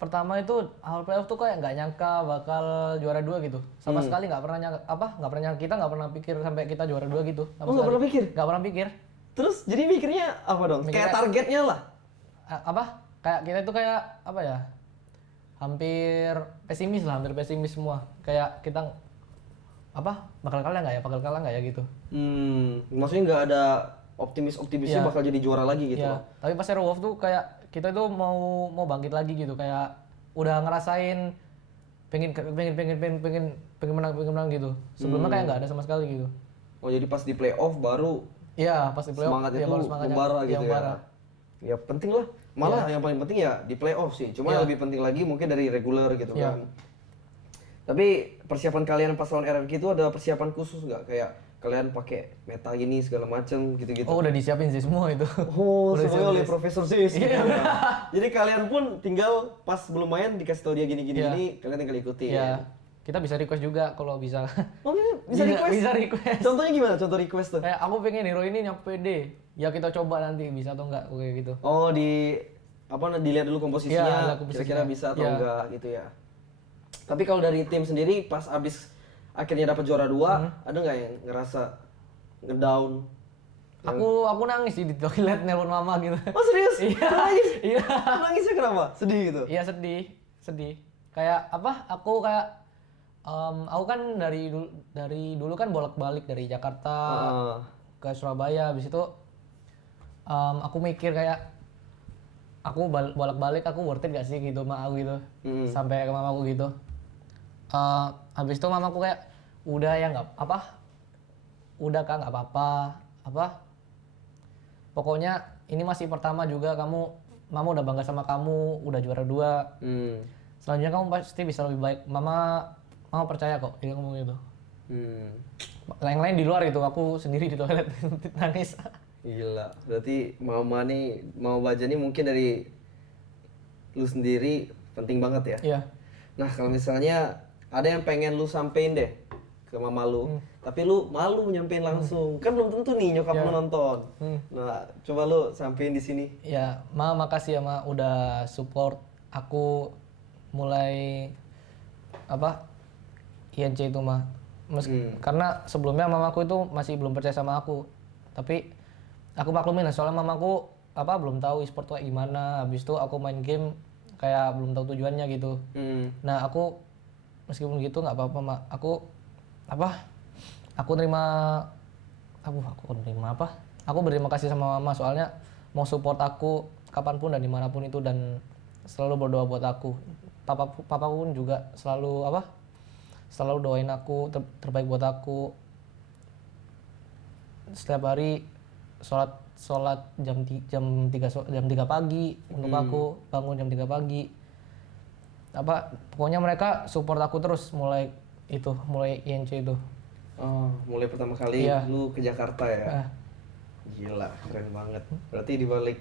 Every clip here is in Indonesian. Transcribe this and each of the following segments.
pertama itu awal playoff tuh kayak nggak nyangka bakal juara 2 gitu. Sama sekali nggak pernah nyangka nggak pernah nyangka, kita nggak pernah pikir sampai kita juara 2 gitu. Oh, nggak pernah pikir? Nggak pernah pikir. Terus jadi mikirnya apa dong? Kayak targetnya lah. Kayak kita itu kayak apa ya? Hampir pesimis semua. Kayak kita bakal kalah nggak ya gitu. Maksudnya nggak ada optimisnya bakal jadi juara lagi gitu. Iya. Tapi pas Hero Wolf tuh kayak kita tuh mau bangkit lagi gitu, kayak udah ngerasain pengen menang gitu. Sebelumnya kayak nggak ada sama sekali gitu. Oh, jadi pas di playoff baru pas di playoff semangatnya tuh membara gitu ya. Ya penting lah. Malah yang paling penting ya di playoff sih. Cuma yang lebih penting lagi mungkin dari regular gitu kan. Tapi persiapan kalian pas lawan RRQ itu ada persiapan khusus nggak? Kayak kalian pakai meta ini segala macam gitu-gitu? Oh, udah disiapin sih semua itu. Oh, semuanya oleh Profesor Sis. Iya. Jadi kalian pun tinggal pas belum main dikasih tahu dia gini, kalian tinggal ikuti. Iya. Kita bisa request juga kalau bisa. Oh, bisa request? Bisa request. Contohnya gimana? Contoh request tuh? Kayak aku pengen hero ini nyampe D. Ya kita coba nanti bisa atau enggak kayak gitu. Oh, dilihat dulu komposisinya, kira-kira bisa atau enggak gitu ya. Tapi kalau dari tim sendiri pas abis akhirnya dapat juara 2, ada nggak yang ngerasa ngedown? Aku nangis sih di toilet nelpon mama gitu. Oh, serius? Iya. Nangis? Iya. Nangisnya kenapa? Sedih gitu? Iya, sedih. Kayak aku kan dari dulu kan bolak-balik dari Jakarta ke Surabaya. Habis itu aku mikir kayak aku bolak-balik aku worth it gak sih gitu sama aku gitu. Sampai ke mamaku gitu. Habis itu mamaku kayak udah ya udah Kak, nggak apa-apa, pokoknya ini masih pertama juga, mama udah bangga sama kamu, udah juara 2. Selanjutnya kamu pasti bisa lebih baik, mama percaya kok, dia ngomong gitu. Yang lain di luar itu, aku sendiri di toilet nangis. Gila, berarti mama Baja nih mungkin dari lu sendiri penting banget ya? Iya. Nah, kalau misalnya ada yang pengen lu sampein deh ke mama lu, tapi lu malu nyampein langsung, kan belum tentu nih nyokap lu nonton. Nah, coba lu sampein di sini. Ya, makasih ya udah support aku mulai INC itu karena sebelumnya mamaku itu masih belum percaya sama aku, tapi aku maklumin lah, soalnya mamaku belum tahu e-sport kayak gimana. Habis itu aku main game kayak belum tahu tujuannya gitu. Nah, aku meskipun gitu nggak apa-apa, Mak. Aku berterima kasih sama mama, soalnya mau support aku kapanpun dan dimanapun itu, dan selalu berdoa buat aku. Papa pun juga selalu doain aku terbaik buat aku. Setiap hari sholat jam 3 pagi untuk aku, bangun jam 3 pagi. Pokoknya mereka support aku terus mulai INC itu. Oh, mulai pertama kali lu ke Jakarta ya? Gila, keren banget. Berarti di balik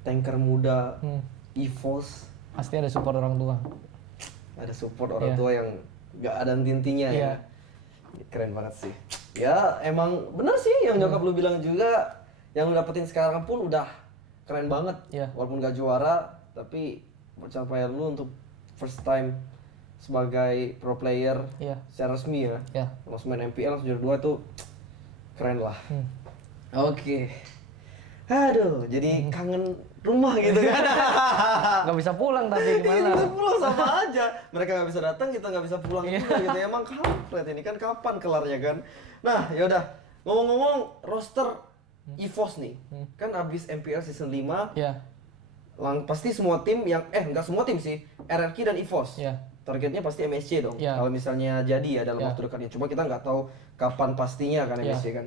tanker muda EVOS pasti ada support orang tua. Ada support orang tua yang gak ada tintinya ya. Keren banget sih. Ya emang bener sih yang nyokap lu bilang juga, yang lu dapetin sekarang pun udah keren banget. Walaupun gak juara, tapi pencapaian lu untuk first time sebagai pro player secara resmi ya. Langsung main MPL langsung juara 2 itu keren lah. Oke. Aduh, jadi kangen rumah gitu kan. Gak bisa pulang tapi gimana? Bisa pulang sama aja. Mereka gak bisa datang, kita gak bisa pulang juga gitu. Emang kampret ini kan, kapan kelarnya kan? Nah, yaudah. Ngomong-ngomong roster EVOS nih. Kan abis MPL season 5. Pasti semua tim yang nggak semua tim sih, RRQ dan EVOS. Targetnya pasti MSC dong. Kalau misalnya jadi ya dalam waktu dekat ini. Cuma kita nggak tahu kapan pastinya kan MSC kan.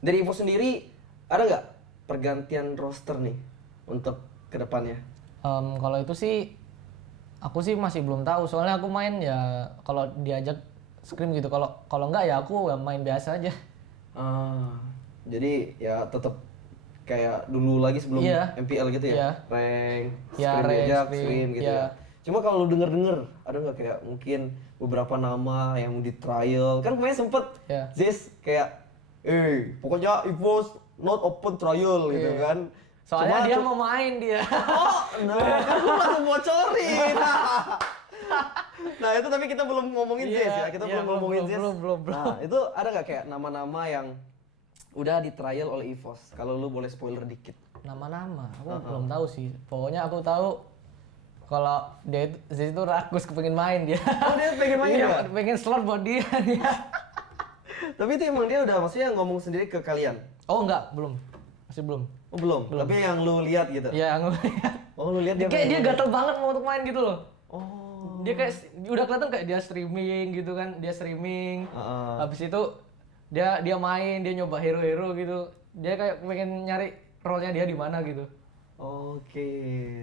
Dari EVOS sendiri ada nggak pergantian roster nih untuk kedepannya? Kalau itu sih aku sih masih belum tahu, soalnya aku main ya kalau diajak scrim gitu. Kalau nggak ya aku main biasa aja. Jadi ya tetap kayak dulu lagi sebelum MPL gitu ya? Rank, scrim gitu ya. Cuma kalau lu denger ada nggak kayak mungkin beberapa nama yang di trial? Kan kemarin sempet Ziz kayak pokoknya EVOS not open trial gitu kan. Soalnya dia mau main dia. Nah kan lu langsung bocorin. Nah itu tapi kita belum ngomongin Zez ya, kita belum ngomongin Zez. Belum. Nah itu ada nggak kayak nama-nama yang udah di trial oleh EVOS? Kalau lu boleh spoiler dikit. Nama-nama, aku belum tahu sih. Pokoknya aku tahu kalau dia itu Zez itu rakus kepengen main dia. Oh dia pengen main Iya, ya? pengen slot buat dia. Tapi itu emang dia udah maksudnya ngomong sendiri ke kalian? Oh enggak, belum. Masih belum. Oh belum. Tapi yang lu lihat gitu? Iya, aku lihat. Oh lu lihat dia Kayak dia pengen gatel banget mau untuk main gitu loh. Oh. Dia kayak udah kelihatan kayak dia streaming gitu kan, dia streaming. Habis itu dia main, dia nyoba hero-hero gitu. Dia kayak pengen nyari role-nya dia di mana gitu. Oke.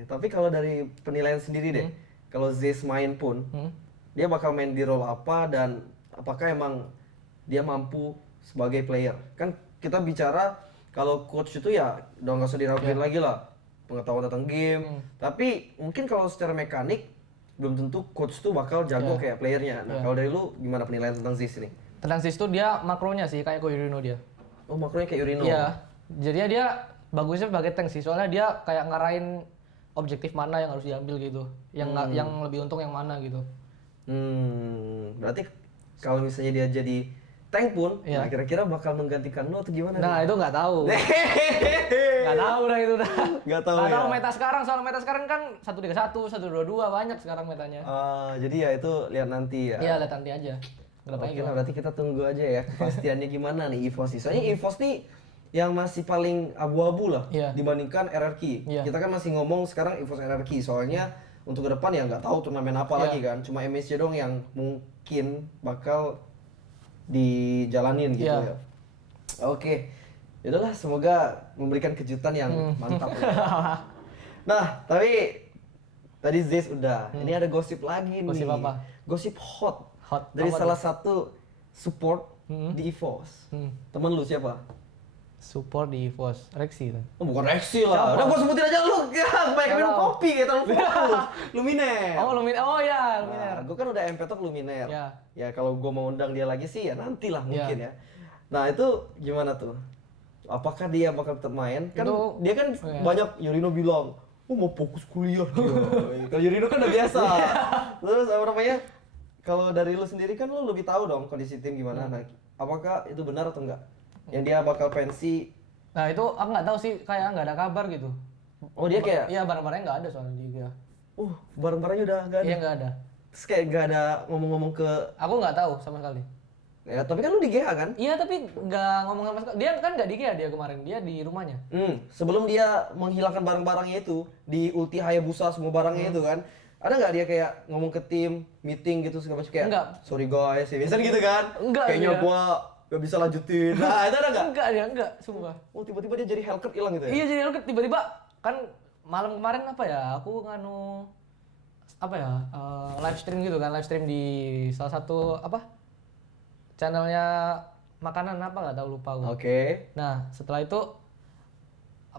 Tapi kalau dari penilaian sendiri deh, kalau Zez main pun, dia bakal main di role apa dan apakah emang dia mampu sebagai player? Kan kita bicara kalau coach itu ya udah nggak usah diraguin lagi lah, pengetahuan tentang game. Tapi mungkin kalau secara mekanik belum tentu coach tuh bakal jago kayak playernya. Nah kalau dari lu gimana penilaian tentang Zez ini? Tentang Zez tuh dia makronya sih kayak Koirino dia. Oh makronya kayak Urino. Iya. Jadinya dia bagusnya sebagai tank sih. Soalnya dia kayak ngarahin objektif mana yang harus diambil gitu. Yang lebih untung yang mana gitu. Berarti kalau misalnya dia jadi tank pun, nah kira-kira bakal menggantikan lu atau gimana? Nah, itu nggak tahu. Nggak tahu dah itu dah. Nggak tahu Nggak ya. tahu meta sekarang, soal meta sekarang kan 131, 122 banyak sekarang metanya. Jadi ya itu lihat nanti ya. Iya, lihat nanti aja. Oke lah, berarti kita tunggu aja ya kepastiannya gimana nih EVOS nih. Soalnya EVOS nih yang masih paling abu-abu lah dibandingkan RRQ. Kita kan masih ngomong sekarang EVOS RRQ, soalnya untuk ke depan ya nggak tahu turnamen apa lagi kan. Cuma MSC dong yang mungkin bakal dijalanin gitu ya. Oke. Yaudahlah, semoga memberikan kejutan yang mantap. Nah, tapi tadi Zez udah. Ini ada gosip lagi nih. Gosip apa? Gosip hot. Hot. Dari Apa salah satu support di EVOS. Temen lu siapa? Support di EVOS, Rexy kan. Oh, bukan Rexy lah. Udah gua sebutin aja lu. Ya, banyak minum kopi kayak terlalu fokus. Luminer. Oh, Luminer. Oh ya, Luminer. Nah, gua kan udah MP Talk Luminer. Ya. Ya kalau gua mau undang dia lagi sih ya nantilah mungkin ya. Nah, itu gimana tuh? Apakah dia bakal tetap main? Kan Itu, dia kan banyak Yurino bilang, "Oh, mau fokus kuliah." Kalau Yurino kan udah biasa. Terus apa namanya? Kalau dari lu sendiri kan lu lebih tahu dong kondisi tim gimana. Nah, apakah itu benar atau enggak? Yang dia bakal pensi. Nah, itu aku nggak tahu sih, kayak nggak ada kabar gitu. Oh, dia kayak Iya, barang-barangnya nggak ada soalnya dia. barang-barangnya udah enggak ada. Iya, nggak ada. Terus kayak enggak ada ngomong-ngomong ke Aku nggak tahu sama sekali. ya, tapi kan lu di GH kan? Iya, tapi nggak ngomong sama sekali. Dia kan nggak di GA dia kemarin, dia di rumahnya. Sebelum dia menghilangkan barang-barangnya itu di Ulti Hayabusa semua barangnya itu kan, ada nggak dia kayak ngomong ke tim, meeting gitu segala macam kayak, Enggak. sorry guys, ya biasa gitu kan? Enggak, Kayaknya dia. gua gak bisa lanjutin. Nah itu ada nggak? Enggak, sumpah. Oh tiba-tiba dia jadi Hellcat hilang gitu ya? Iya, jadi aku tiba-tiba kan malam kemarin apa ya? Aku nganu apa ya? Live stream gitu kan, live stream di salah satu apa? Channelnya makanan apa nggak tahu lupa aku. Oke. Nah, setelah itu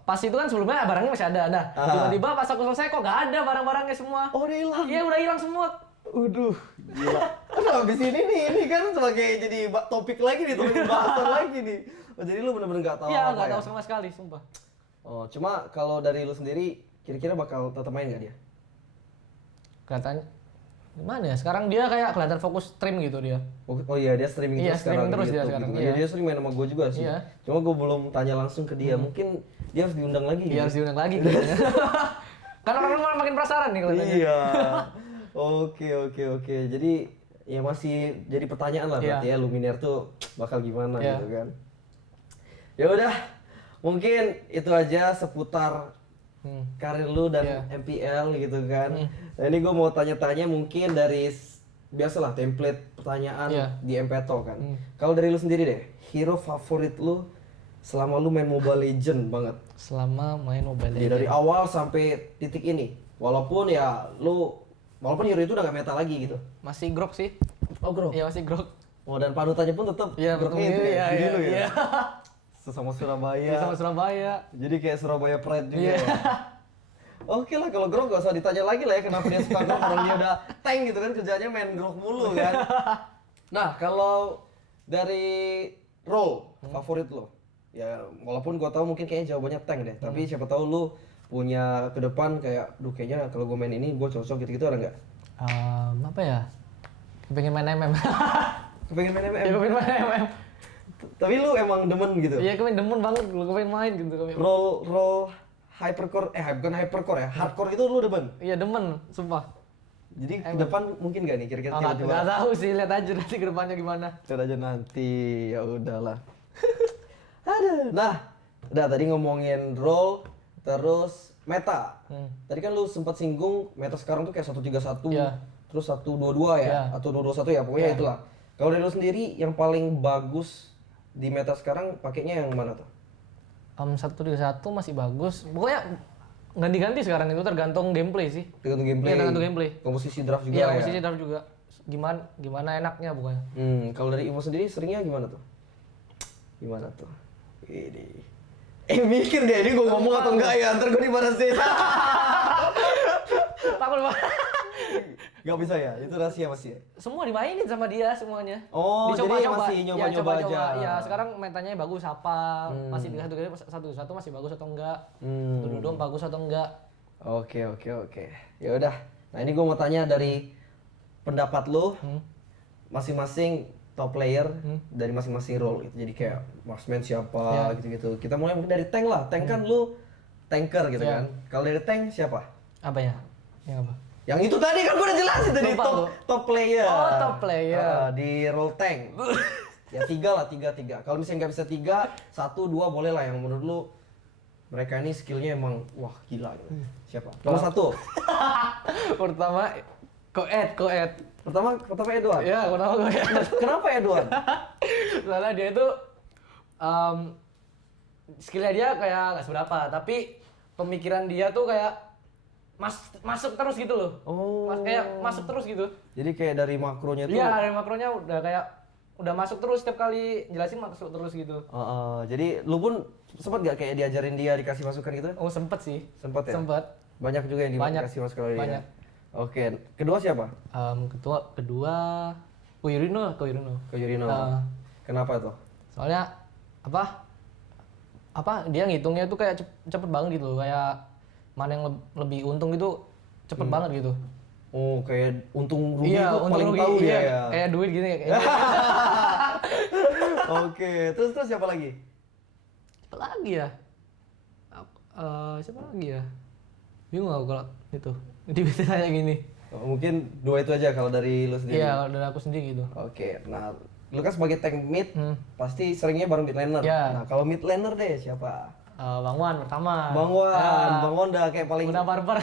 pas itu kan sebelumnya barangnya masih ada. Nah, tiba-tiba pas aku selesai kok nggak ada barang-barangnya semua. Oh dia hilang? Iya, udah hilang semua. Uduh, gila. Kan habis ini kan sebagai jadi topik lagi nih, topik bahasan lagi nih. Oh, jadi lu bener-bener gak tahu Iya, apa nggak ya? tahu sama sekali, sumpah. Oh, cuma kalau dari lu sendiri, kira-kira bakal tetap main gak dia? Kelihatannya gimana ya? Sekarang dia kayak kelihatan fokus stream gitu dia. Oh iya, dia streaming Iya, terus streaming sekarang terus di dia YouTube sekarang, gitu. iya. Iya, dia sering main sama gue juga sih. Iya. Cuma gue belum tanya langsung ke dia. Mungkin dia harus diundang lagi. Iya, harus diundang lagi kayaknya. Kan orang-orang makin penasaran nih kelihatannya. Iya. Oke. Jadi ya masih jadi pertanyaan lah berarti ya Luminer tuh bakal gimana gitu kan. Ya udah, mungkin itu aja seputar karir lu dan MPL gitu kan. Nah ini gue mau tanya-tanya mungkin dari biasalah template pertanyaan di MPTO kan. Kalau dari lu sendiri deh, hero favorit lu selama lu main Mobile Legend banget? Selama main Mobile Ya, Legends. dari awal sampai titik ini. Walaupun hero itu udah gak meta lagi gitu. Masih grok sih. Oh bro. Iya, masih grok. Oh dan panutannya pun tetap groknya itu ya. Jadi lu ya. Sesama Surabaya. Iya, sama Surabaya. Jadi kayak Surabaya Pride juga Iya. ya. Oke lah kalau grok gak usah ditanya lagi lah ya kenapa dia suka grok, orang dia udah tank gitu kan, kerjanya main grok mulu kan. Nah kalau dari role favorit lo, ya walaupun gua tahu mungkin kayaknya jawabannya tank deh, tapi siapa tahu lu punya ke depan kayak, duh kayaknya kalau gue main ini gue cocok gitu-gitu ada nggak? Apa ya? Kepengen main MM. Kepengen main Ya, MM? kepengen main MM. Tapi lu emang demen gitu? Iya, kepengen demen banget, lu kepengen main gitu. Roll hypercore, bukan hypercore ya, hardcore itu lu demen? Iya, demen, sumpah. Jadi ke depan mungkin gak nih kira-kira Nggak tiba-tiba? tahu sih, lihat aja nanti ke depannya gimana. Lihat aja nanti, ya udahlah. Aduh. Nah, udah tadi ngomongin roll, terus meta. Tadi kan lu sempat singgung meta sekarang tuh kayak 131, Iya. terus 122 ya, Iya. atau 221 ya, pokoknya Iya. itulah. Kalau dari lu sendiri yang paling bagus di meta sekarang pakainya yang mana tuh? 131 masih bagus. Pokoknya ganti-ganti sekarang itu tergantung gameplay sih. Tergantung gameplay. Iya, tergantung gameplay. Komposisi draft juga Iya, ya. posisi draft juga. Gimana enaknya pokoknya. Kalau dari Imo sendiri seringnya gimana tuh? Gimana tuh? Ini. Mikir deh, ini gue ngomong atau enggak ya? Ntar gue dibarasin. Takut banget. Gak bisa ya? Itu rahasia masih ya? Semua dimainin sama dia semuanya. Oh, jadi masih nyoba-nyoba aja. Ya, sekarang metanya bagus apa? Masih di satu masih bagus atau enggak? Dulu bagus atau enggak? Oke. Ya udah. Nah, ini gue mau tanya dari pendapat lo masing-masing top player dari masing-masing role gitu. Jadi kayak marksman siapa gitu-gitu. Kita mulai mungkin dari tank lah. Tank kan lu tanker gitu kan. Kalau dari tank siapa? Apa ya? Yang apa? Yang itu tadi kan gue udah jelasin tadi top player. Oh, top player. Di role tank. Ya tiga. Kalau misalnya nggak bisa 3, 1, 2 boleh lah yang menurut lu mereka ini skillnya emang wah gila gitu. Siapa? Nomor 1. Pertama Koed. Pertama Edward. Iya, pertama Koed. Kenapa Edward? Soalnya dia itu skillnya dia kayak nggak seberapa, tapi pemikiran dia tuh kayak masuk terus gitu loh. Kayak masuk terus gitu. Jadi kayak dari makronya tuh. Iya, dari makronya udah masuk terus setiap kali jelasin masuk terus gitu. Jadi lu pun sempat gak kayak diajarin dia, dikasih masukan gitu? Oh, sempet sih. Sempat ya? Sempet. Banyak juga yang dikasih masukan dari dia? Banyak. Oke, kedua siapa? Kedua Koirino. Ke Yurino. Kenapa tuh? Soalnya dia ngitungnya tuh kayak cepet banget gitu, kayak mana yang lebih untung gitu cepet banget gitu. Oh, kayak untung rugi Iya, tuh untung paling rugi, tahu dia iya, ya. kayak duit gini kayak. Oke, terus siapa lagi? Siapa lagi ya? Siapa lagi ya? Bingung aku kalau itu. Ditanya gini. Mungkin 2 itu aja kalau dari lu sendiri. Iya, kalau dari aku sendiri gitu. Oke, nah lu kan sebagai tank mid pasti seringnya bareng mid laner. Iya. Nah, kalau mid laner deh siapa? Bang Wan pertama. Bang Wan udah kayak paling Udah barbar.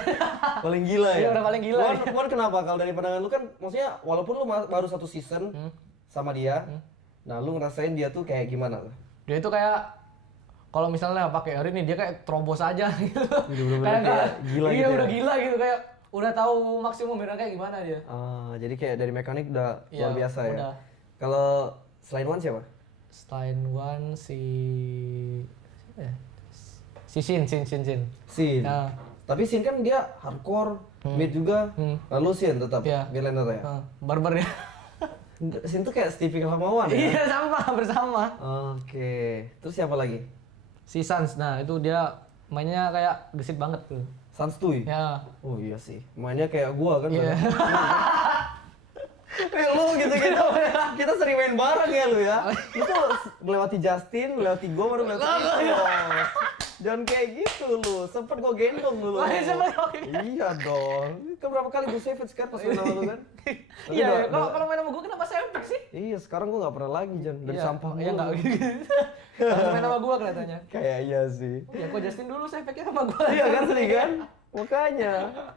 paling gila ya. Iya, udah paling gila. Wan kenapa? Kalau dari pandangan lu kan maksudnya walaupun lu baru 1 season sama dia, nah lu ngerasain dia tuh kayak gimana tuh? Dia itu kayak kalau misalnya pakai hari ini dia kayak terobos aja gitu. Bener-bener kayak gila iya, gitu udah ya? gila gitu kayak udah tahu maksimum benar kayak gimana dia. Jadi kayak dari mekanik udah Iya, luar biasa ya. udah. Kalau selain Wan siapa? Selain Wan siapa ya? Si Sin. Sin. Nah. Tapi Sin kan dia hardcore, mid juga. Lalu Sin tetap Iya. mid laner ya. Barbar dia. Sin tuh kayak tipikal sama Wan ya. Iya, bersama. Oke. Terus siapa lagi? Si Sans. Nah, itu dia mainnya kayak gesit banget tuh. Sanstuy. Ya. Oh iya sih. Mainnya kayak gua kan. Iya. Lu gitu-gitu. Kita sering main bareng ya lu ya. Itu melewati Justin, melewati gua baru melewati itu. Jangan kayak gitu lu. Sempet gua gendong dulu. Iya dong. Kan berapa kali gua savage kan pas main sama lu kan? Iya, kalau main sama gue kenapa savage sih? Iya, sekarang gua nggak pernah lagi Jan. Dari sampah Iya, mulu. enggak gitu. Langsung main sama gue kelihatannya. Kayak iya sih. Ya kok Justin dulu savage-nya sama gue. Iya kan sering kan? Makanya.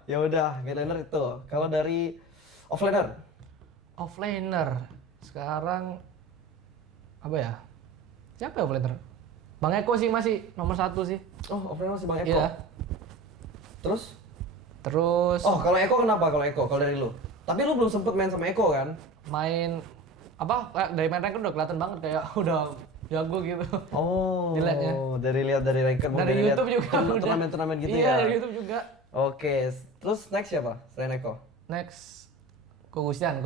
Ya udah, mid laner itu. Kalau dari offlaner? Offlaner. Sekarang apa ya? Siapa ya offlaner? Bang Eko sih masih nomor 1 sih. Oh, offlaner masih banyak kok. Iya. Terus? Oh, kalau Eko kenapa kalau Eko? Kalau dari lu? Tapi lu belum sempet main sama Eko kan? main dari main ranked udah kelihatan banget kayak udah jago gitu. Oh. Dilihatnya. Dari ranked Dari YouTube juga udah. turnamen gitu Iya, ya. dari YouTube juga. Oke, terus next siapa? Selain Eko? Next Ko Gustian.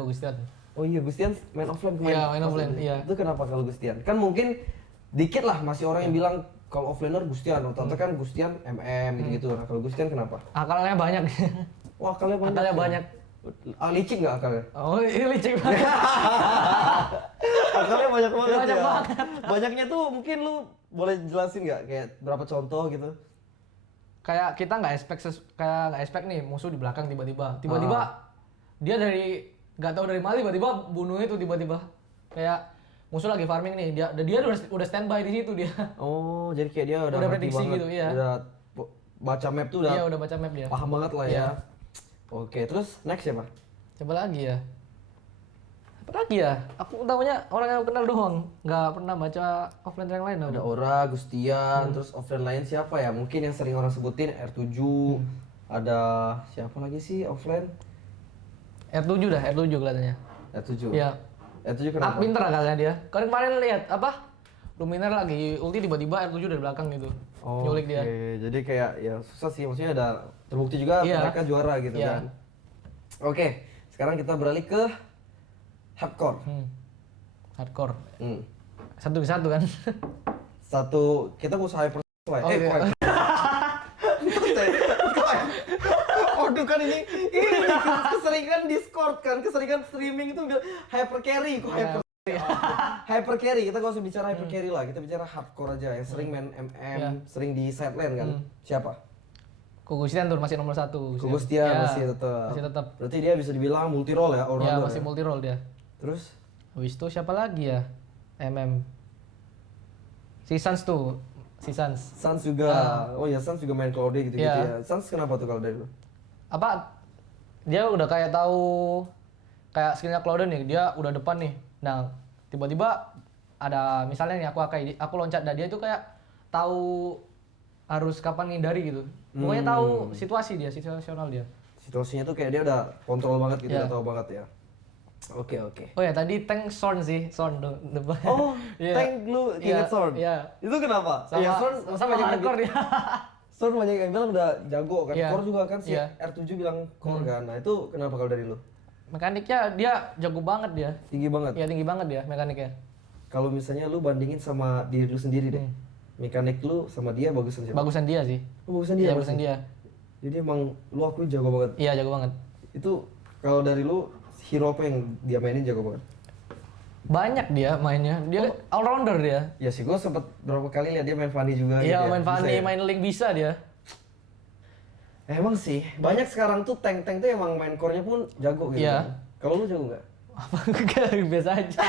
Oh iya, Gustian main offline kemarin. Iya, main offline, iya. Itu kenapa kalau Gustian? Kan mungkin dikit lah masih orang yang bilang kalau offlaner Gustian, rata-rata kan Gustian MM gitu-gitu. Nah, kalau Gustian kenapa? Akalnya banyak. Wah, akalnya banyak. Akalnya ya? banyak. Licik nggak akalnya? Oh, ini licik banget. Akalnya banyak banget Banyak ya. banget. Banyaknya tuh mungkin lu boleh jelasin nggak kayak berapa contoh gitu? Kayak kita nggak expect nih musuh di belakang tiba-tiba dia dari nggak tahu dari mana tiba-tiba bunuh itu tiba-tiba. Kayak musuh lagi farming nih, dia udah standby di situ dia. Oh, jadi kayak dia udah ngerti prediksi banget, gitu, iya. udah baca map tuh Iya, udah baca map dia. paham banget lah ya. Iya. Oke, terus next siapa? Coba lagi ya. Apa lagi ya? Aku tahunya orang yang aku kenal doang, nggak pernah baca offline yang lain. Ada aku. Ora, Gustian, terus offline lain siapa ya? Mungkin yang sering orang sebutin R7. Ada siapa lagi sih offline? R7 kelihatannya. R7. Iya. R7 kenapa? Pinter akalnya dia. Kemarin lihat apa? Luminar lagi ulti tiba-tiba R7 dari belakang gitu. Nyulik dia. Jadi kayak ya susah sih, maksudnya ada terbukti juga Iya. mereka juara gitu Iya. kan. Oke, sekarang kita beralih ke hardcore. Hardcore. Hmm. Satu ke satu kan. Satu, kita mau hyper lah. Oh, iya. Waduh kan ini keseringan Discord kan, keseringan streaming itu hyper carry kok hyper. Hyper carry, kita gak usah bicara hyper carry lah, kita bicara hardcore aja yang sering main MM, sering di side lane kan. Siapa? Kugustian tuh masih nomor 1. Kugustian Ya, masih tetap. Masih tetap. Berarti dia bisa dibilang multi role ya, all Ya, rounder masih ya? multi role dia. Terus? Habis itu siapa lagi ya? MM. Si Sans tuh. Si Sans. Sans juga, oh ya Sans juga main Claude gitu-gitu Iya. ya. Sans kenapa tuh kalau dari lu? Apa? Dia udah kayak tahu kayak skillnya Clouden nih, dia udah depan nih. Nah, tiba-tiba ada misalnya nih aku loncat dan dia itu kayak tahu harus kapan ngindari gitu. Pokoknya tahu situasional dia. Situasinya tuh kayak dia udah kontrol banget gitu, Iya. udah tahu banget ya. Oke. Oh ya, tadi tank Sorn sih, Sorn depan. Oh, Iya. tank lu inget Iya, Sorn? Iya. Itu kenapa? Sama, Iya, sama hardcore dia. Sorn banyak yang bilang udah jago kan, Iya. core juga kan si Iya. R7 bilang core kan. Nah itu kenapa kalau dari lu? Mekaniknya dia jago banget dia. Tinggi banget. Iya, tinggi banget dia mekaniknya. Kalau misalnya lu bandingin sama diri lu sendiri deh, mekanik lu sama dia bagusan siapa? Bagusan dia sih. Oh, bagusan dia. Iya, bagusan masih? dia. Jadi emang lu akuin jago banget. Iya, jago banget. Itu kalau dari lu hero apa yang dia mainin jago banget? Banyak dia mainnya. Dia all rounder dia. Ya sih, gua sempet berapa kali lihat dia main Fanny juga. Iya, gitu ya. main Bisa Fanny, ya? main Link bisa dia. Emang sih, banyak sekarang tuh tank-tank tuh emang main core-nya pun jago gitu. Iya. kan. Kalau lu jago nggak? Apa enggak biasa aja.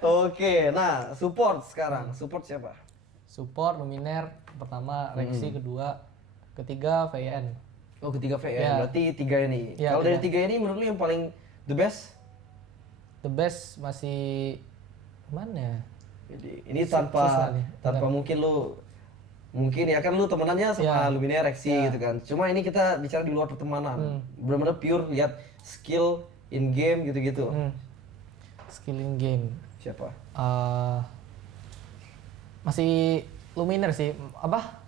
Oke, nah support sekarang. Support siapa? Support Luminer pertama, Rexy kedua, ketiga VN. Oh, ketiga VN. Iya. Berarti tiga ini. Iya, Kalau dari tiga. tiga ini menurut lu yang paling the best? The best masih mana ya? Jadi ini Susah tanpa nih, mungkin lu mungkin ya kan lu temenannya sama Iya. Luminaire Rexy Iya. gitu kan. Cuma ini kita bicara di luar pertemanan. Benar-benar pure lihat skill in game gitu-gitu. Skilling game. Siapa? Masih Luminer sih. Apa?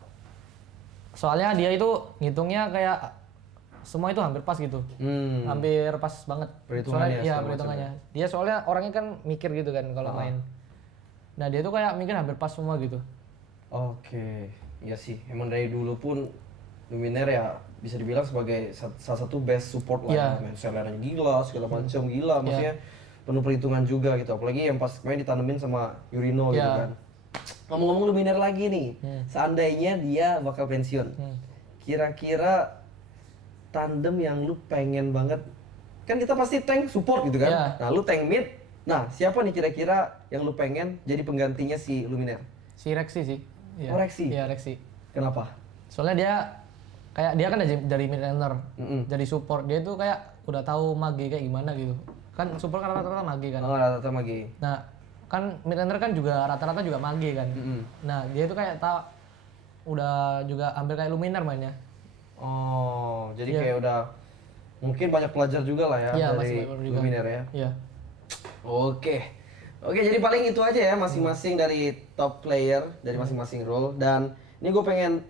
Soalnya dia itu ngitungnya kayak semua itu hampir pas gitu. Hampir pas banget. Perhitungannya, Soalnya, iya, segala perhitungannya. Dia soalnya orangnya kan mikir gitu kan kalau main. Nah, dia tuh kayak mikir hampir pas semua gitu. Oke, iya sih. Emang dari dulu pun Luminaire ya bisa dibilang sebagai salah satu best support lah. Iya. Ya. Main seleranya gila, segala macam gila. Maksudnya penuh perhitungan juga gitu. Apalagi yang pas main ditanemin sama Yurino gitu Iya. kan. Ngomong-ngomong Luminaire lagi nih, seandainya dia bakal pensiun, kira-kira tandem yang lu pengen banget, kan kita pasti tank support gitu kan. Iya. Nah lu tank mid, nah siapa nih kira-kira yang lu pengen jadi penggantinya si Luminaire? Si Rexy sih. Iya. Oh, Rexy? Iya, Rexy. Kenapa? Soalnya dia kan dari mid laner, dari support. Dia tuh kayak udah tahu mage kayak gimana gitu. Kan support kan rata-rata mage kan. Oh, rata-rata magi. Nah, kan mid laner kan juga rata-rata juga mage kan. Nah, dia tuh kayak udah juga hampir kayak Luminar mainnya. Oh, jadi Iya. kayak udah mungkin banyak pelajar juga lah ya Iya, dari masih baru juga. Luminaire ya. Iya. Oke. Oke, jadi paling itu aja ya masing-masing dari top player dari masing-masing role, dan ini gue pengen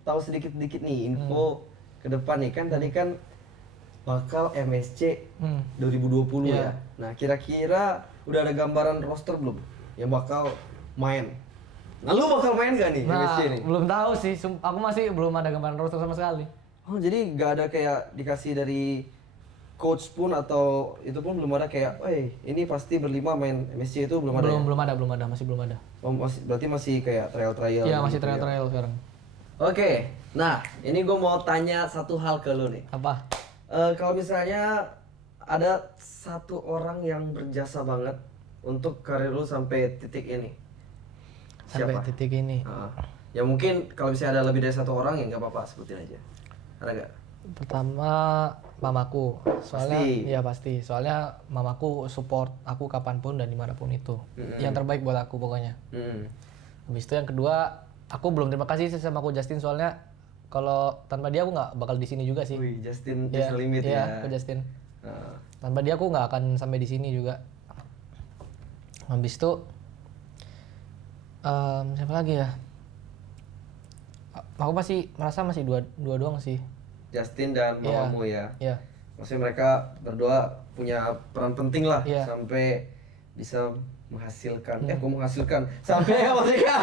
tahu sedikit-sedikit nih info ke depan nih, kan tadi kan bakal MSC 2020 Iya. ya. Nah, kira-kira udah ada gambaran roster belum yang bakal main? Nah, lu bakal main gak nih Nah, MSC nih? belum tahu sih. Aku masih belum ada gambaran roster sama sekali. Oh, jadi nggak ada kayak dikasih dari coach pun atau itu pun belum ada kayak, ini pasti berlima main MSC itu belum ada. Belum ada, masih belum ada. Oh, berarti masih kayak trial-trial. Iya, masih gitu trial sekarang. Oke, nah ini gue mau tanya satu hal ke lu nih. Apa? Kalau misalnya ada satu orang yang berjasa banget untuk karir lu sampai titik ini, Sampai siapa? titik ini. Ya mungkin kalau misalnya ada lebih dari satu orang ya nggak apa-apa, sebutin aja. Ada nggak? Pertama mamaku, soalnya Pasti. ya pasti, soalnya mamaku support aku kapanpun dan dimanapun itu, yang terbaik buat aku pokoknya. Habis itu yang kedua, aku belum terima kasih sih sama aku Justin, soalnya kalau tanpa dia aku nggak bakal di sini juga sih. Wih, Justin Iya, is the limit iya, ya. aku Justin. Nah, Tanpa dia aku nggak akan sampai di sini juga. Habis itu siapa lagi ya? Aku masih merasa masih dua doang sih. Justin dan Iya. mamamu ya. Iya. Maksudnya mereka berdua punya peran penting lah Iya. sampai bisa menghasilkan. Kok menghasilkan? Sampai maksudnya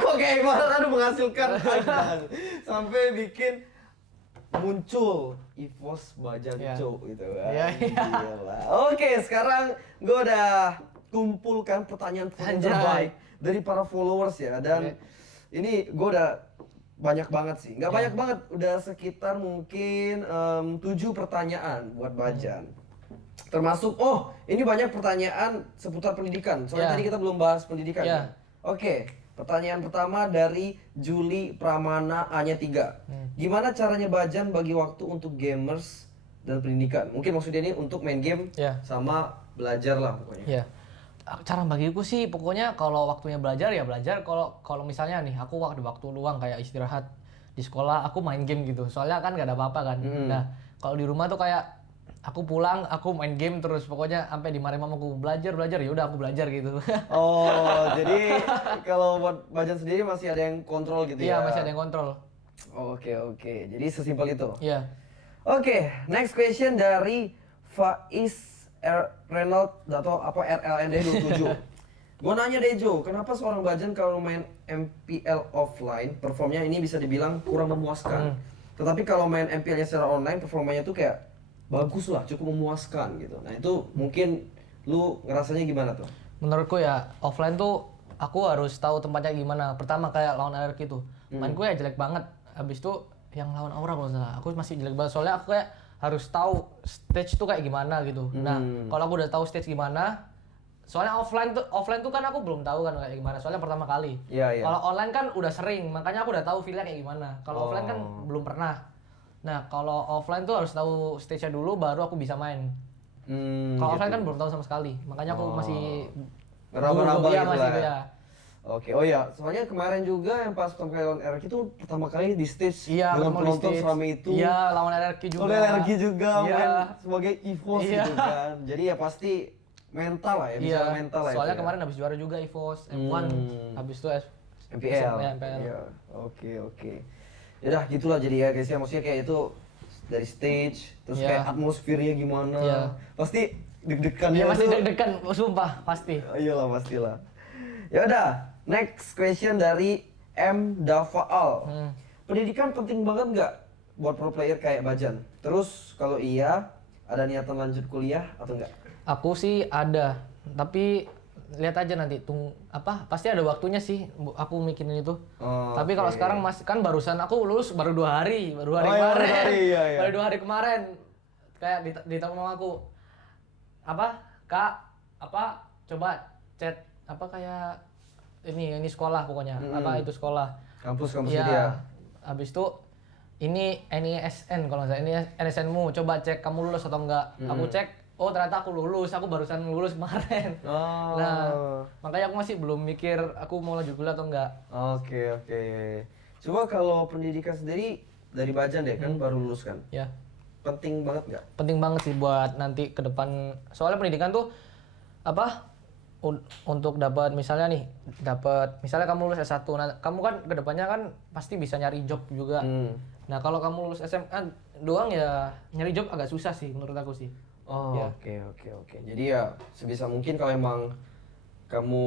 kok kayak gimana menghasilkan sampai bikin muncul EVOS Bajanco gitu kan. Iya, iya. Gila. Oke, sekarang gue udah kumpulkan pertanyaan-pertanyaan Anjay. terbaik dari para followers ya, dan ini gue udah banyak banget sih, nggak banyak banget, udah sekitar mungkin 7 pertanyaan buat Bajan. Termasuk, ini banyak pertanyaan seputar pendidikan, soalnya Ya. tadi kita belum bahas pendidikan. Ya. Kan? Oke, pertanyaan pertama dari Juli Pramana A-nya 3. Gimana caranya Bajan bagi waktu untuk gamers dan pendidikan? Mungkin maksudnya ini untuk main game Ya. sama belajar lah pokoknya. Iya. Cara bagiku sih pokoknya kalau waktunya belajar ya belajar. Kalau misalnya nih aku waktu luang kayak istirahat di sekolah aku main game gitu. Soalnya kan gak ada apa-apa kan. Nah, kalau di rumah tuh kayak aku pulang aku main game terus pokoknya sampai dimarahin mamaku belajar ya udah aku belajar gitu. Oh, jadi kalau buat Bajan sendiri masih ada yang kontrol gitu ya? Iya, masih ada yang kontrol. Oke. Jadi sesimpel itu. Iya. Oke, next question dari Faiz Renault atau apa RLND 27. Gue nanya deh Jo, kenapa seorang Bajan kalau main MPL offline performnya ini bisa dibilang kurang memuaskan, tetapi kalau main MPL-nya secara online performanya tuh kayak bagus lah, cukup memuaskan gitu. Nah itu mungkin lu ngerasanya gimana tuh? Menurutku ya offline tuh aku harus tahu tempatnya gimana. Pertama kayak lawan RRQ tuh, mainku ya jelek banget. Habis itu yang lawan Aura kalau nggak salah, aku masih jelek banget. Soalnya aku kayak harus tahu stage tuh kayak gimana gitu. Nah kalau aku udah tahu stage gimana, soalnya offline tuh kan aku belum tahu kan kayak gimana. Soalnya pertama kali. Iya. Kalau online kan udah sering, makanya aku udah tahu feel-nya kayak gimana. Kalau offline kan belum pernah. Nah kalau offline tuh harus tahu stage-nya dulu, baru aku bisa main. Kalau offline kan belum tahu sama sekali, makanya aku masih Meraba-raba iya, gitu masih lah. ya. Oke, oh ya, soalnya kemarin juga yang pas pertama kali lawan RRQ itu pertama kali di stage Iya, dengan ketemu di penonton stage. seramai itu. Iya, lawan RRQ juga. Oleh RRQ juga Iya. main sebagai EVOS Iya. gitu kan. Jadi ya pasti mental lah ya, bisa mental lah. Soalnya itu ya. kemarin habis juara juga EVOS M1, habis itu MPL. MPL. Iya, oke. Yaudah gitulah jadi ya guys ya, maksudnya kayak itu dari stage, terus Iya. kayak atmosfernya gimana. Iya. Pasti deg-degan Iya, masih tuh. deg-degan, sumpah, pasti. Iyalah pastilah. Ya udah, next question dari M Dafaal. Pendidikan penting banget nggak buat pro player kayak Bajan? Terus kalau iya, ada niatan lanjut kuliah atau enggak? Aku sih ada, tapi lihat aja nanti pasti ada waktunya sih aku mikirin itu. Oh, Tapi kalau oke. sekarang masih kan barusan aku lulus baru 2 hari, baru hari Oh, iya, kemarin. baru 2 hari, iya. Baru 2 hari kemarin. Kayak ditelepon sama aku. Kak, coba chat kayak ini sekolah pokoknya. Itu sekolah. Kampus Iya. itu ya? Habis itu ini NISN kalau nggak salah, ini NSN-mu, coba cek kamu lulus atau enggak. Aku cek, oh ternyata aku lulus, aku barusan lulus kemarin. Oh. Nah, makanya aku masih belum mikir aku mau lanjut kuliah atau enggak. Oke. Cuma kalau pendidikan sendiri dari Bajan deh kan baru lulus kan? Ya, Penting banget nggak? penting banget sih buat nanti ke depan. Soalnya pendidikan tuh untuk dapat misalnya misalnya kamu lulus S1, nah kamu kan ke depannya kan pasti bisa nyari job juga. Nah, kalau kamu lulus SMA doang ya nyari job agak susah sih menurut aku sih. Oh, Ya. oke. Jadi ya sebisa mungkin kalau emang kamu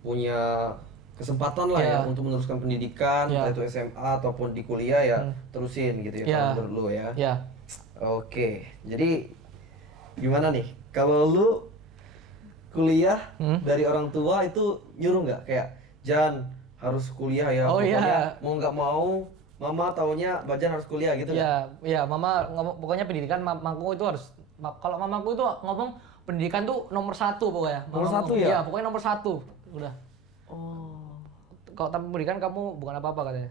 punya kesempatan lah ya untuk meneruskan pendidikan, entah itu SMA ataupun di kuliah ya terusin gitu ya kalau menurut lu ya. Oke, jadi gimana nih kalau lu kuliah dari orang tua itu nyuruh nggak kayak Jan harus kuliah ya, pokoknya mau nggak mau mama taunya Bajan harus kuliah gitu kan? Iya, mama ngomong pokoknya pendidikan mamaku itu harus, kalau mamaku itu ngomong pendidikan tuh nomor 1 pokoknya. Nomor 1 ya? Iya, pokoknya nomor 1. Udah. Kalau tanpa pendidikan kamu bukan apa-apa katanya.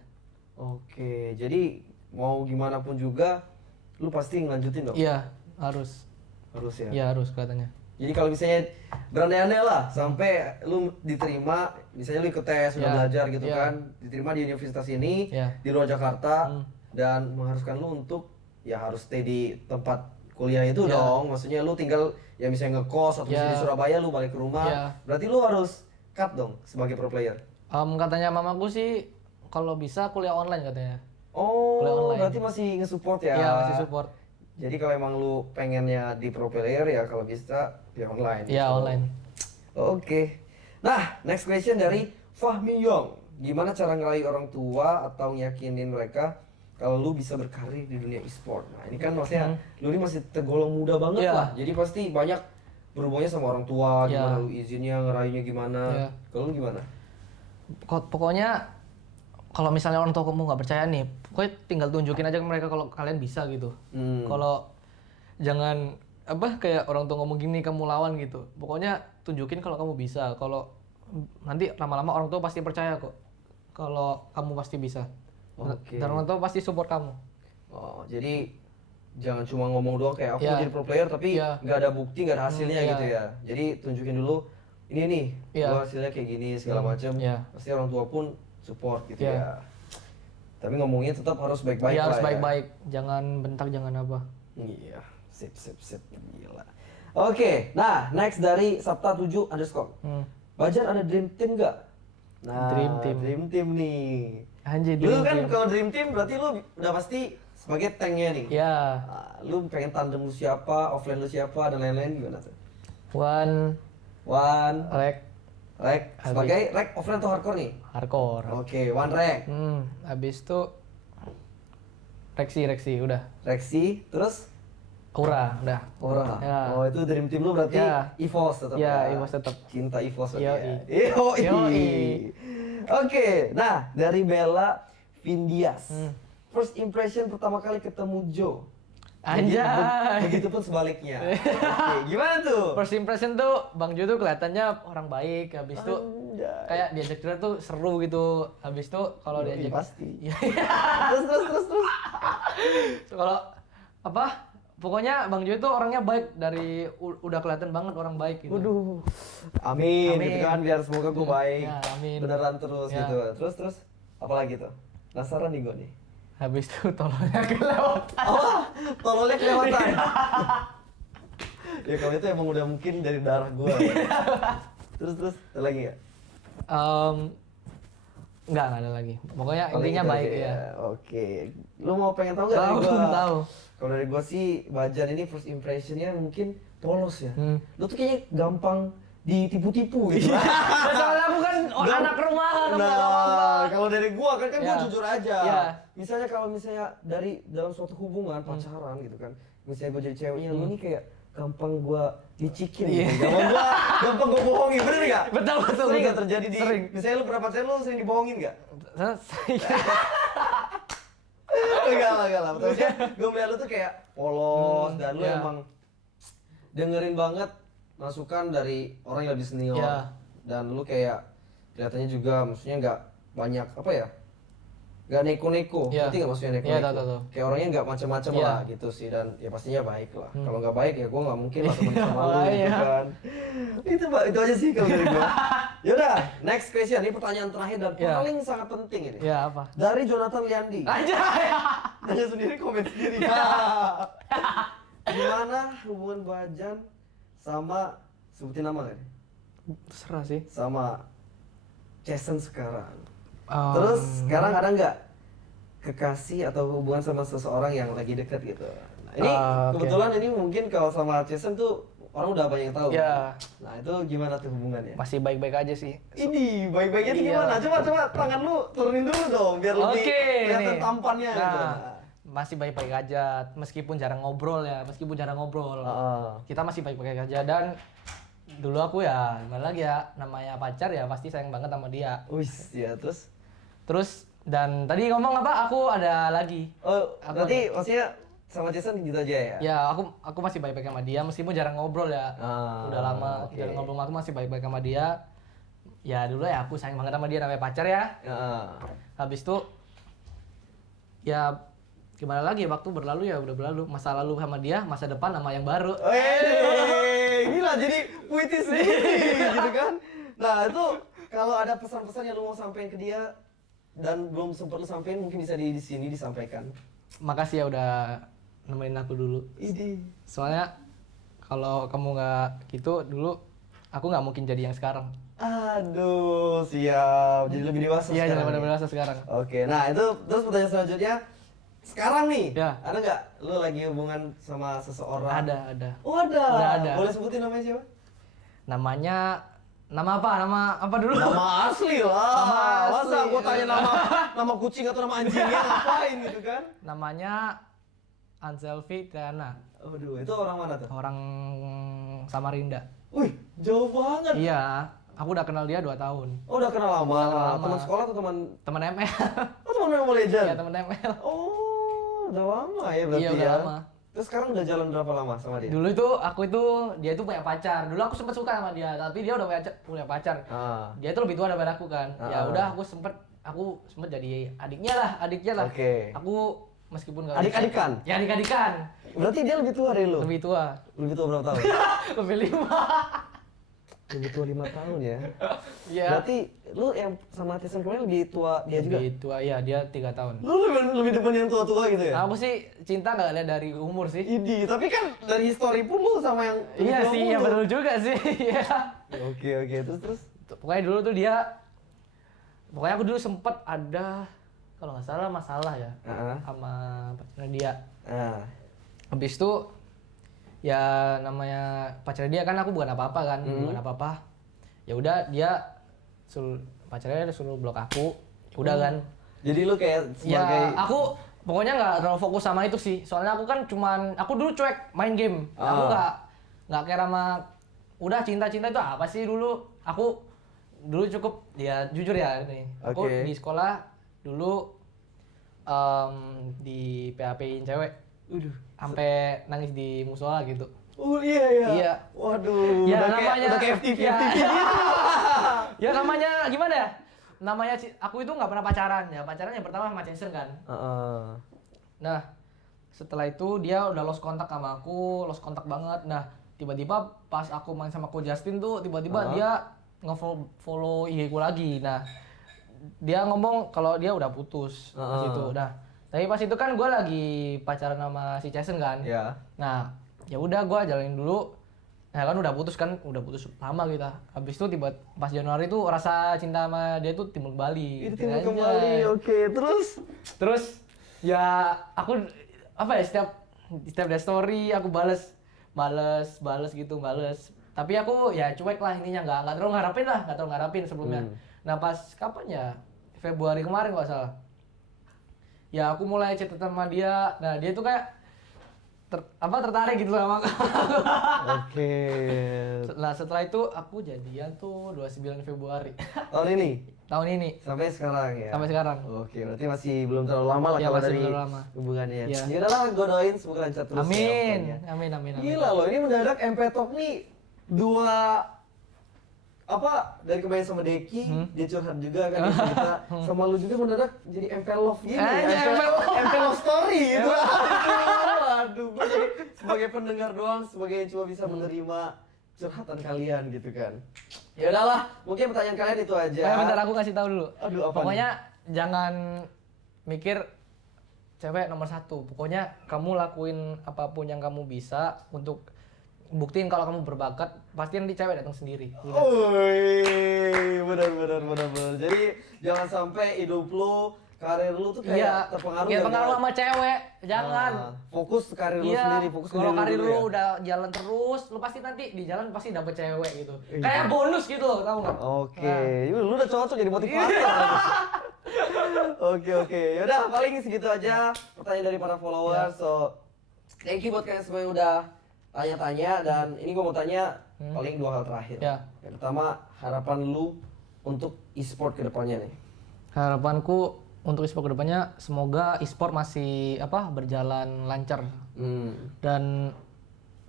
Oke, jadi mau gimana pun juga lu pasti ngelanjutin dong? Iya, harus. Harus ya? Iya, harus katanya. Jadi kalau misalnya berandai-andai lah sampai lu diterima, misalnya lu ikut tes, udah belajar gitu kan, diterima di universitas ini di luar Jakarta dan mengharuskan lu untuk ya harus stay di tempat kuliah itu dong. Maksudnya lu tinggal ya misalnya ngekos atau di Surabaya lu balik ke rumah. Berarti lu harus cut dong sebagai pro player. Katanya mamaku sih kalau bisa kuliah online katanya. Oh, online. Berarti masih nge-support ya? Iya, masih support. Jadi kalau emang lu pengennya di pro player ya kalau bisa ya online. Iya, gitu. online. Oke. Nah, next question dari Fahmi Yong. Gimana cara ngerayu orang tua atau yakinin mereka kalau lu bisa berkarir di dunia e-sport? Nah, ini kan maksudnya lu ini masih tergolong muda banget lah. Jadi pasti banyak berhubungannya sama orang tua, gimana lu izinnya, ngerayunya gimana. Kalau lu gimana? Pokoknya kalau misalnya orang tua kamu nggak percaya nih, pokoknya tinggal tunjukin aja ke mereka kalau kalian bisa gitu. Kalau jangan kayak orang tua ngomong gini kamu lawan gitu. Pokoknya tunjukin kalau kamu bisa. Kalau nanti lama-lama orang tua pasti percaya kok kalau kamu pasti bisa. Dan orang tua pasti support kamu. Oh, jadi jangan cuma ngomong doang kayak aku jadi pro player tapi nggak ada bukti, nggak ada hasilnya gitu ya. Jadi tunjukin dulu ini nih, gua hasilnya kayak gini segala macam. Pasti orang tua pun support gitu ya. Tapi ngomongnya tetap harus baik-baik lah ya. Harus baik-baik, jangan bentak, jangan apa. Iya, sip, gila. Oke, nah next dari Sabta 7 _ Bajan ada dream team nggak? Nah, dream team nih. Anjir, lu kan kalau dream team berarti lu udah pasti sebagai tanknya nih. Iya. Nah, lu pengen tandem lu siapa, offline lu siapa dan lain-lain gimana tuh? One. Rek. Sebagai rek offline atau hardcore nih? Hardcore. Oke, one rek. Habis itu Reksi udah. Reksi, terus? Aura, udah. Aura. Ya. Oh, itu dream team lu berarti EVOS tetap. Iya, EVOS tetap. Cinta EVOS ya. Yoi. Oke, nah dari Bella Vindias. First impression pertama kali ketemu Joe. Anjay. Begitupun sebaliknya. Oke, gimana tuh? First impression tuh Bang Jo tuh kelihatannya orang baik, habis itu kayak diajak cerita tuh seru gitu. Habis itu kalau diajak pasti. terus. Kalau pokoknya Bang Jo itu orangnya baik, dari udah kelihatan banget orang baik gitu. Waduh. Amin. Gitu kan biar semoga gue baik. Ya, amin. Beneran terus gitu. Terus apalagi tuh? Penasaran nih gue nih. Habis itu tololnya kelewatan. Tololnya kelewatan. Ya kalau itu emang udah mungkin dari darah gue. Terus ada lagi nggak? Nggak ada lagi. Pokoknya intinya baik ya. Oke. Lu mau pengen tahu nggak dari gue? Tahu. Kalau dari gue sih Bajan ini first impressionnya mungkin polos ya. Lu tuh kayaknya gampang ditipu-tipu gitu. Soalnya aku kan anak rumahan. Nah, kalau dari gua kan gua jujur aja. Yeah. Kalau misalnya dari dalam suatu hubungan pacaran gitu kan. Misalnya gua jadi ceweknya, lu ini kayak gampang gua licikin gitu. Gampang gua bohongin, bener enggak? Betul. Sering enggak terjadi di misalnya lu pernah pacaran, lu sering dibohongin enggak? Enggak lah. Maksudnya gua melihat lu tuh kayak polos dan lu emang dengerin banget masukan dari orang yang lebih senior. Dan lu kayak kelihatannya juga maksudnya nggak banyak nggak neko-neko. Ngerti nggak maksudnya neko-neko? Tahu. Kayak orangnya nggak macam-macam lah gitu sih, dan ya pastinya baik lah. Kalau nggak baik ya gue nggak mungkin lah temen sama lu gitu kan. Itu aja sih kalau dari gue. Yaudah, next question. Ini pertanyaan terakhir dan paling sangat penting ini. Ya, apa? Dari Jonathan Liandi. Aja. Nanya sendiri, komen sendiri. Gimana hubungan Bajan sama, sebutin nama kan? Terserah sih. Sama Jason sekarang. Terus sekarang ada nggak kekasih atau hubungan sama seseorang yang lagi deket gitu? Nah, ini kebetulan ini mungkin kalau sama Jason tuh orang udah banyak yang tahu. Ya. Nah itu gimana tuh hubungannya? Masih baik-baik aja sih. Ini baik-baiknya tuh Iya. gimana? Coba tangan lu turunin dulu dong biar lebih Oke, kelihatan nih. tampannya. gitu. Nah, masih baik-baik aja, meskipun jarang ngobrol ya, kita masih baik-baik aja. Dan dulu aku ya gimana lagi ya, namanya pacar ya pasti sayang banget sama dia. Wis ya Terus dan tadi ngomong apa? Aku ada lagi. Oh Aku berarti maksudnya sama Jason gitu aja ya? Ya aku masih baik-baik sama dia meskipun jarang ngobrol ya. Udah lama oke. jarang ngobrol, aku masih baik-baik sama dia. Ya dulu ya aku sayang banget sama dia, namanya pacar ya. Habis itu ya gimana lagi, waktu berlalu ya udah berlalu. Masa lalu sama dia, masa depan sama yang baru. Gila jadi puitis nih gitu kan. Nah itu kalau ada pesan-pesan yang lu mau sampaikan ke dia dan belum sempat lu sampaikan, mungkin bisa di sini disampaikan. Makasih ya udah nemenin aku dulu. Soalnya kalau kamu nggak gitu dulu, aku nggak mungkin jadi yang sekarang. Aduh, siap. Jadi lebih dewasa Iya, sekarang. jadi dewasa sekarang. Oke, nah itu terus pertanyaan selanjutnya. Sekarang nih, Ya. ada nggak lu lagi hubungan sama seseorang? Ada. Oh ada. Udah ada. Boleh sebutin namanya siapa? Nama apa dulu? Nama asli lah. Nama asli. Masa aku tanya nama kucing atau nama anjingnya ngapain gitu kan? Namanya Anselvi Triana, Aduh, itu orang mana tuh? orang Samarinda. Wih, jauh banget. Iya, aku udah kenal dia 2 tahun. Oh, udah kenal lama. Udah kenal lama. Teman sekolah atau teman? Temen ML. Oh, teman Mobile Legends. Iya, temen ML. Oh, udah lama ya berarti Iya, udah ya. lama. Terus sekarang udah jalan berapa lama sama dia? Dulu itu dia itu punya pacar. Dulu aku sempat suka sama dia, tapi dia udah punya pacar. Dia itu lebih tua daripada aku kan. Ya udah aku sempet jadi adiknya lah. Oke. Aku meskipun nggak Adik-adikan? Ya adik-adikan. Berarti dia lebih tua dari lu? Lebih tua. Lebih tua berapa tahun? Lebih 5. Lebih tua 5 tahun ya? Iya. Berarti lu yang sama Tyson kemarin lebih tua dia juga? Lebih tua, ya dia 3 tahun. Lu lebih depan yang tua-tua gitu ya? Nah, aku sih cinta nggak lihat dari umur sih. Idi, tapi kan dari history pun lu sama yang lebih Iya tua sih, mulu. ya betul juga sih. Iya. Oke, terus? Pokoknya dulu tuh pokoknya aku dulu sempet ada, kalau nggak salah masalah ya, sama pacarnya dia. Habis itu ya namanya pacarnya dia kan, aku bukan apa-apa kan, bukan apa-apa. Ya udah pacarnya suruh blok aku. Ya udah kan. Jadi lu kayak sebagai Ya aku pokoknya nggak terlalu fokus sama itu sih. Soalnya aku kan aku dulu cuek main game. Aku nggak care sama, udah cinta itu apa sih dulu. Aku dulu cukup ya jujur ya nih. Aku di sekolah dulu di PHP-in cewek. Sampai nangis di musola gitu. Oh iya. Iya. Waduh. Ya udah namanya kayak FTV ya, gitu. ya namanya gimana ya? Namanya aku itu nggak pernah pacaran ya. Pacaran yang pertama sama Jason kan. Nah, setelah itu dia udah lost kontak sama aku, lost kontak banget. Nah, tiba-tiba pas aku main sama Ko Justin tuh tiba-tiba dia nge-follow IG ku lagi. Nah, dia ngomong kalau dia udah putus pas itu. Nah, tapi pas itu kan gue lagi pacaran sama si Jason kan. Iya. Nah, ya udah gue jalanin dulu. Nah kan udah putus lama kita. Habis itu pas Januari tuh rasa cinta sama dia tuh timbul kembali. Itu timbul kembali. Oke, Terus ya aku apa ya, setiap dia story aku bales gitu. Tapi aku ya cuek lah intinya, nggak terlalu ngarapin sebelumnya. Nah pas kapan ya, Februari kemarin nggak salah, ya aku mulai chat sama dia. Nah dia tuh kayak tertarik gitu sama aku. Oke. Nah setelah itu aku jadian tuh 29 Februari Tahun ini? tahun ini Sampai sekarang ya? sampai sekarang. Oke, berarti masih belum terlalu lama lah Ya, kalau masih dari belum lama. hubungannya. Ya. Ya udahlah, gue doain semoga lancar terus. Amin. Ya, Amin. Gila loh, ini mendadak MP Talk nih dari kemarin sama Deki, dia curhat juga kan, dia cerita sama lu juga mendadak jadi MP Love gini. MP Love Story gitu. Aduh, gue jadi sebagai pendengar doang, sebagai yang cuma bisa menerima curhatan kalian gitu kan. Ya udahlah, mungkin pertanyaan kalian itu aja. Bentar aku kasih tahu dulu. Aduh, apa Pokoknya jangan mikir cewek nomor 1. Pokoknya kamu lakuin apapun yang kamu bisa untuk buktiin kalau kamu berbakat, pasti nanti cewek datang sendiri. Benar. Jadi jangan sampai hidup lu karir lu tuh kayak Iya, terpengaruh iya gara-gara- pengaruh sama cewek, jangan. Fokus ke karir lu Iya, sendiri, fokus ke kalau diri karir dulu lu ya. udah jalan terus, lu pasti nanti di jalan pasti dapet cewek gitu. Iya. Kayak bonus gitu loh, tau nggak? Oke, lu udah cocok jadi motivator. Oke. Yaudah, paling segitu aja pertanyaan dari para followers. So, thank you buat kalian semua yang udah tanya-tanya. Dan ini gue mau tanya paling 2 hal terakhir. Ya. Yang pertama, harapan lu untuk e-sport ke depannya nih. Harapanku untuk e-sport kedepannya semoga e-sport masih berjalan lancar dan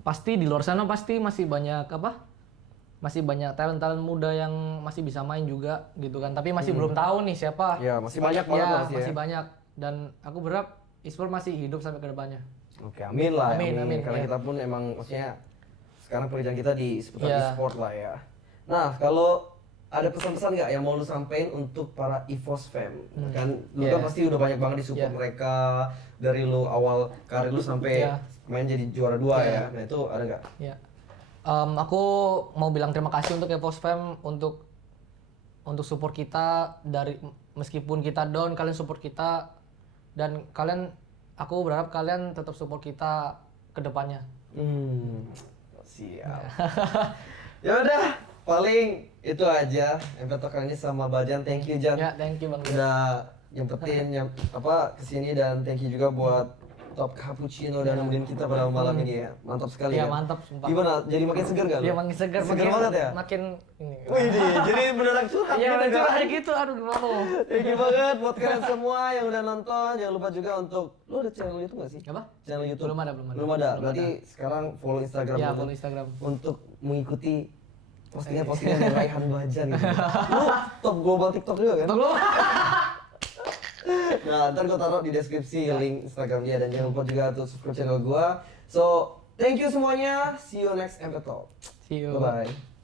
pasti di luar sana pasti masih banyak masih banyak talent muda yang masih bisa main juga gitu kan, tapi masih belum tahu nih siapa. Ya, masih banyak banget ya, masih ya. masih banyak dan aku berharap e-sport masih hidup sampai kedepannya. Oke, amin lah. Amin, Karena ya. kita pun emang maksudnya sekarang pekerjaan kita di seputar Ya. e-sport lah ya. Nah, kalau ada pesan-pesan nggak yang mau lu sampein untuk para EVOS fam? Kan lu kan Ya. pasti udah banyak banget di-support Ya. mereka dari lu awal karir lu sampai Ya. main jadi juara 2 ya. Nah, itu ada nggak? Ya. Aku mau bilang terima kasih untuk EVOS Fam untuk support kita dari meskipun kita down, kalian support kita dan aku berharap kalian tetap support kita ke depannya. Siap. Ya udah, paling itu aja episode kali ini sama Bajan. Thank you Jan. Ya, thank you Bang. Udah nyempetin kesini dan thank you juga buat Top Cappuccino dan nemenin kita pada malam ini ya. Mantap sekali Iya, kan? mantap sumpah. Gimana? Jadi makin seger gak? Iya, lu? makin segar, Seger banget ya? Makin ini. Wih, jadi beneran curhat Iya, gitu cuma kan? gitu, aduh gimana lo? Thank you banget buat kalian semua yang udah nonton. Jangan lupa juga untuk, lu ada channel YouTube gak sih? Apa? Channel YouTube? Belum ada. Belum ada. Berarti sekarang follow Instagram Iya, untuk- follow Instagram. untuk mengikuti postingan-postingan dari Raihan Bajan gitu. Lu top global TikTok juga kan? Tunggu. Nah, ntar gue taruh di deskripsi link Instagram dia dan jangan lupa juga untuk subscribe channel gue. So, thank you semuanya. See you next episode. See you. Bye bye.